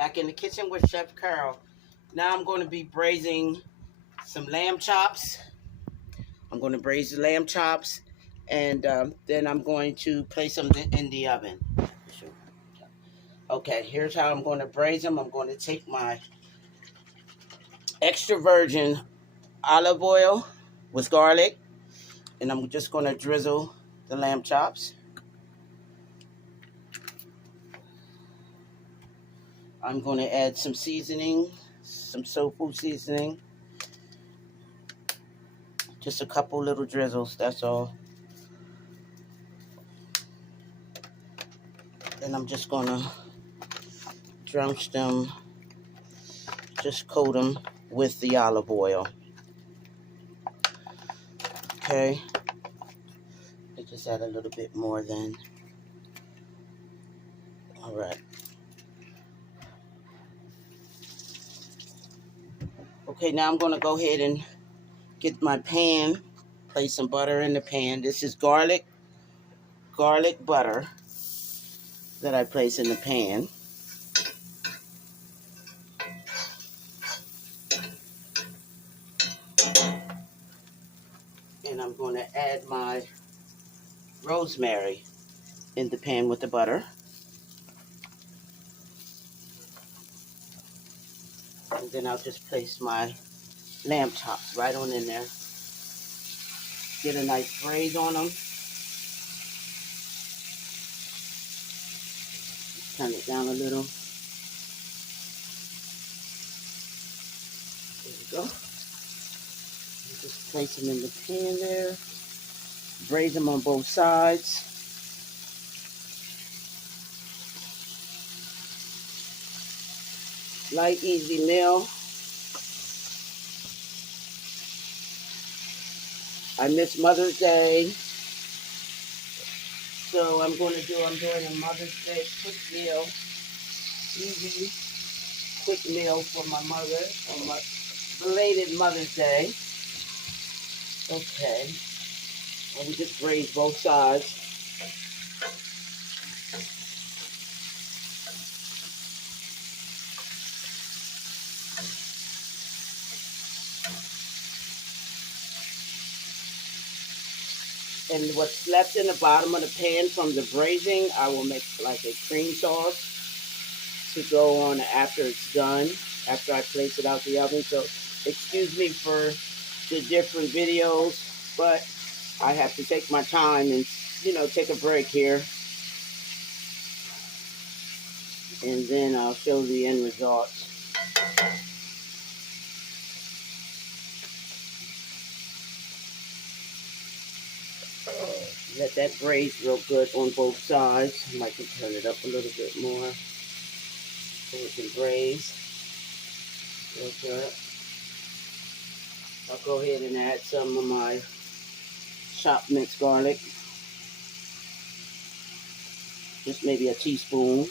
Back in the kitchen with Chef Carol. Now I'm going to be braising some lamb chops. I'm going to braise the lamb chops, and then I'm going to place them in the oven. Okay, here's how I'm going to braise them. I'm going to take my extra virgin olive oil with garlic, and I'm just going to drizzle the lamb chops. I'm going to add some seasoning, some soul food seasoning. Just a couple little drizzles, that's all. Then I'm just going to drench them, just coat them with the olive oil. Okay. I just add a little bit more then. All right. Okay, now I'm going to go ahead and get my pan, place some butter in the pan. This is garlic butter that I place in the pan. And I'm going to add my rosemary in the pan with the butter. And then I'll just place my lamb chops right on in there. Get a nice braise on them. Turn it down a little. There we go. Just place them in the pan there. Braise them on both sides. Light, easy meal. I miss Mother's Day. So I'm doing a Mother's Day quick meal. Easy, quick meal for my mother on my belated Mother's Day. Okay. And we just braise both sides. And what's left in the bottom of the pan from the braising, I will make like a cream sauce to go on after it's done, after I place it out the oven. So excuse me for the different videos, but I have to take my time and, take a break here. And then I'll show the end results. Let that braise real good on both sides. I might turn it up a little bit more so it can braise real good. I'll go ahead and add some of my chopped minced garlic. Just maybe a teaspoon.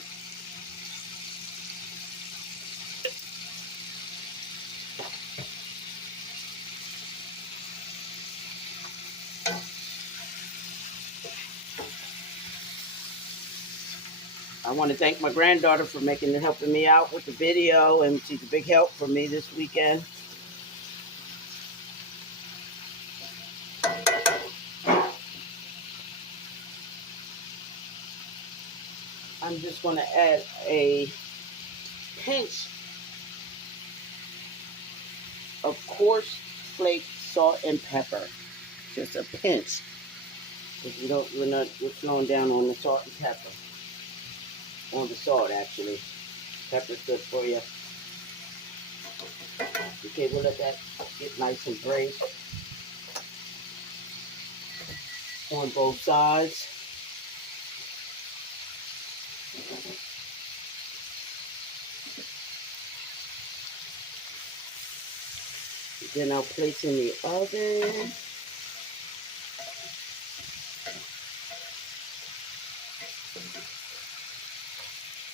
I want to thank my granddaughter for helping me out with the video, and she's a big help for me this weekend. I'm just going to add a pinch of coarse flake salt and pepper. Just a pinch. Because we're slowing down on the salt and pepper. On the salt, actually. Pepper's good for you. Okay, we'll let that get nice and braised on both sides. Then I'll place in the oven.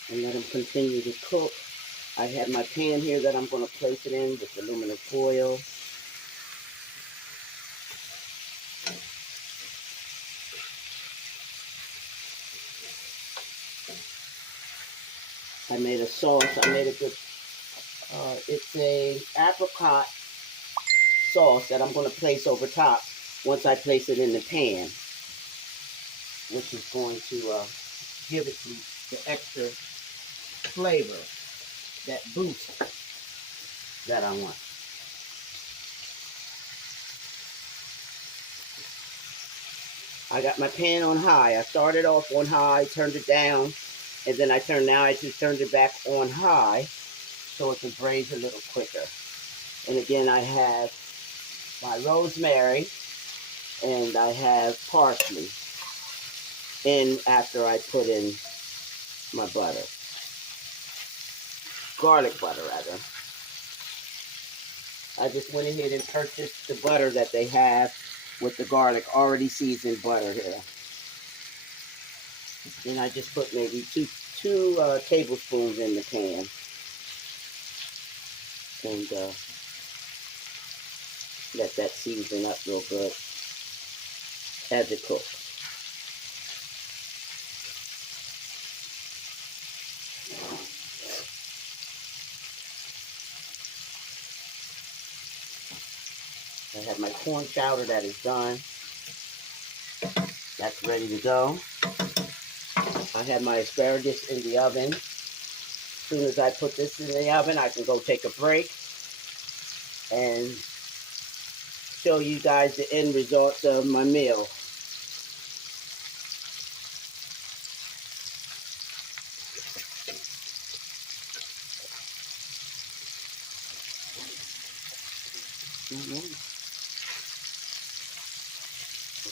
And let them continue to cook. I have my pan here that I'm going to place it in with aluminum foil. I made a sauce. I made a good, it's a apricot sauce that I'm going to place over top once I place it in the pan, which is going to give it the extra flavor, that boost that I want. I got my pan on high. I started off on high, turned it down, and then I just turned it back on high so it can braise a little quicker. And again, I have my rosemary and I have parsley in after I put in my butter. Garlic butter, rather. I just went ahead and purchased the butter that they have with the garlic, already seasoned butter here. And I just put maybe two tablespoons in the pan. And let that season up real good as it cooks. I have my corn chowder that is done. That's ready to go. I have my asparagus in the oven. As soon as I put this in the oven, I can go take a break and show you guys the end result of my meal. I'm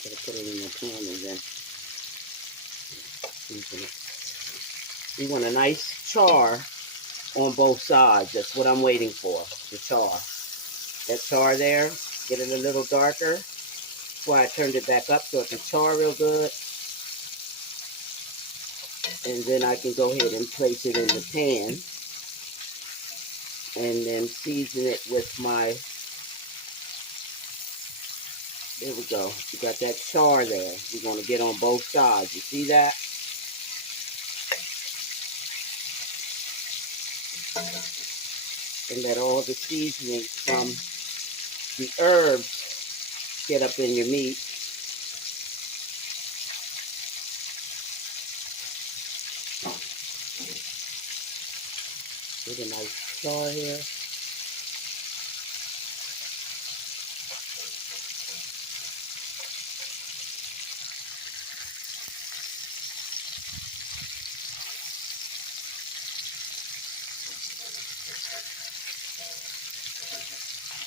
gonna put it in the pan and then season it. You want a nice char on both sides. That's what I'm waiting for, the char. That char there, get it a little darker. That's why I turned it back up so it can char real good. And then I can go ahead and place it in the pan and then season it with my, there we go. You got that char there. You're going to get on both sides. You see that? And let all the seasoning from the herbs get up in your meat. Get a nice char here.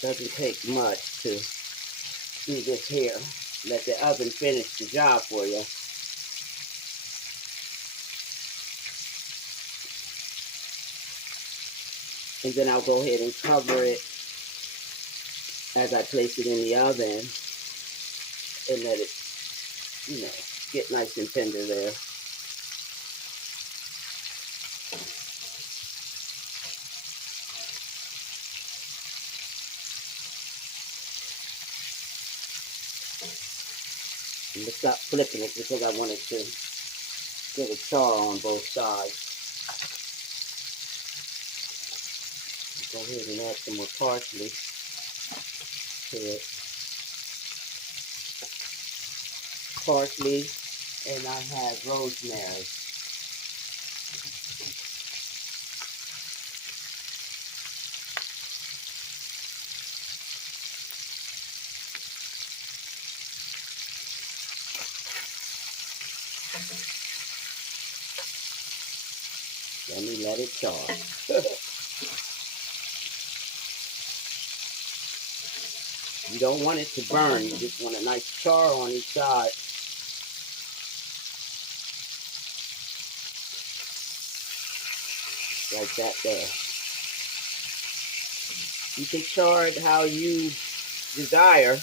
Doesn't take much to do this here. Let the oven finish the job for you. And then I'll go ahead and cover it as I place it in the oven and let it, get nice and tender there. I'm going to stop flipping it because I want it to get a char on both sides. Go ahead and add some more parsley to it. Parsley, and I have rosemary. Let me let it char. You don't want it to burn. You just want a nice char on each side. Like that there. You can char it how you desire.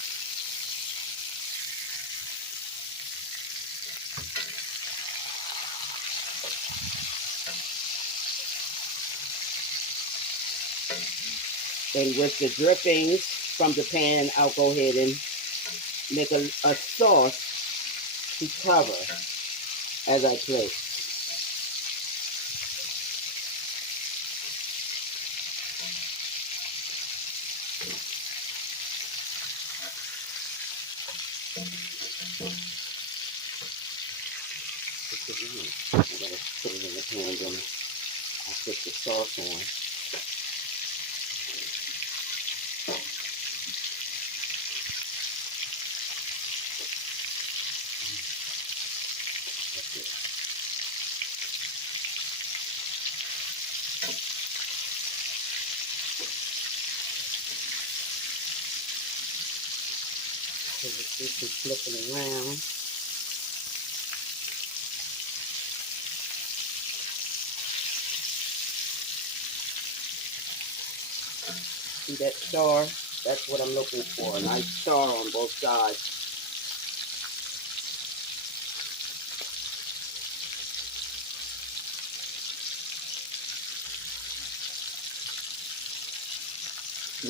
And with the drippings from the pan, I'll go ahead and make a sauce to cover as I plate. I gotta put it in the pan, then I'll put the sauce on. So let's do some flipping around. See that char? That's what I'm looking for. A nice char on both sides.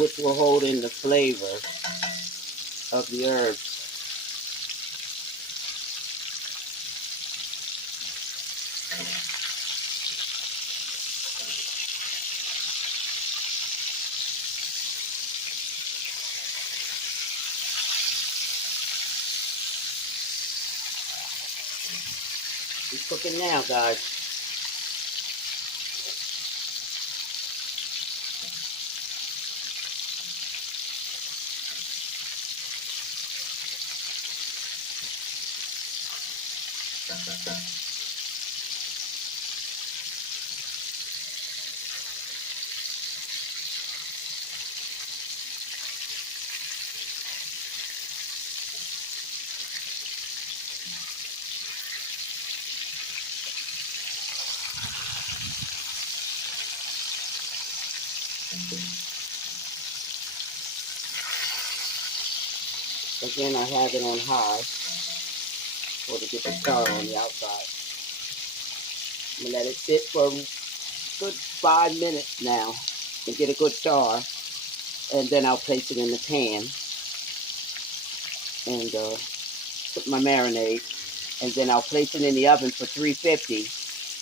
Which will hold in the flavor of the herbs. It's cooking now, guys. Again, I have it on high for to get the char on the outside. I'm gonna let it sit for a good 5 minutes now to get a good char, and then I'll place it in the pan and put my marinade, and then I'll place it in the oven for 350,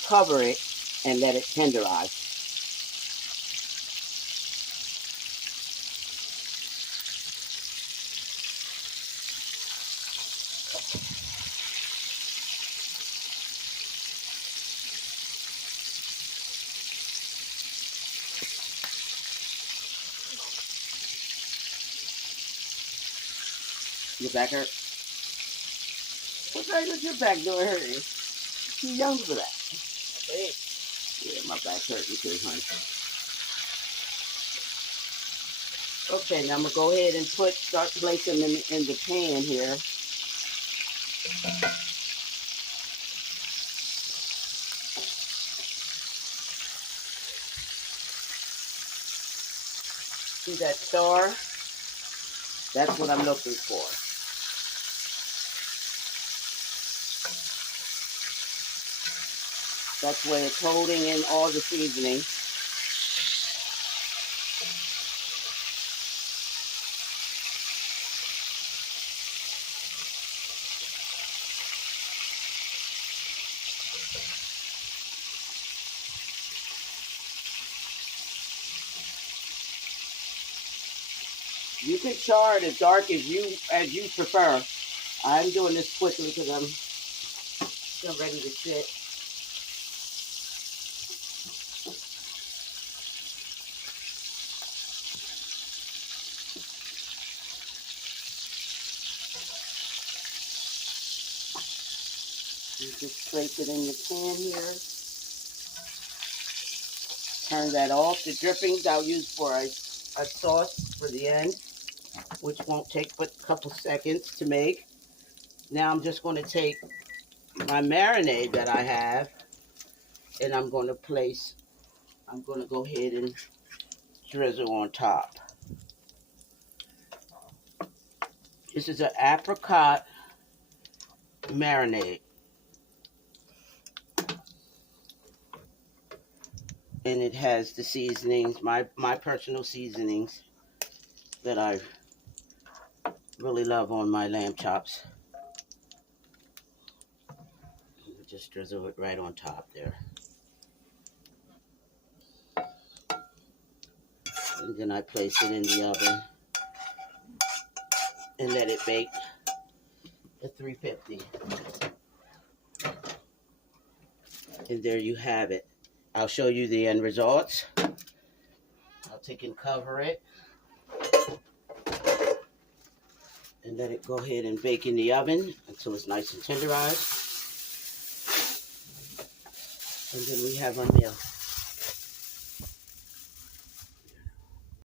cover it, and let it tenderize. Your back hurt? What's right with your back doing hurting? Too young for that. Yeah, my back's hurting too, honey. Okay, now I'm gonna go ahead and start placing them in the pan here. See that char? That's what I'm looking for. That's where it's holding in all the seasoning. You can char it as dark as you prefer. I'm doing this quickly because I'm still ready to sit. You just place it in your pan here. Turn that off. The drippings I'll use for a sauce for the end, which won't take but a couple seconds to make. Now I'm just going to take my marinade that I have, and I'm going to go ahead and drizzle on top. This is an apricot marinade. And it has the seasonings, my personal seasonings that I really love on my lamb chops. Just drizzle it right on top there. And then I place it in the oven and let it bake at 350. And there you have it. I'll show you the end results. I'll take and cover it. And let it go ahead and bake in the oven until it's nice and tenderized. And then we have our meal.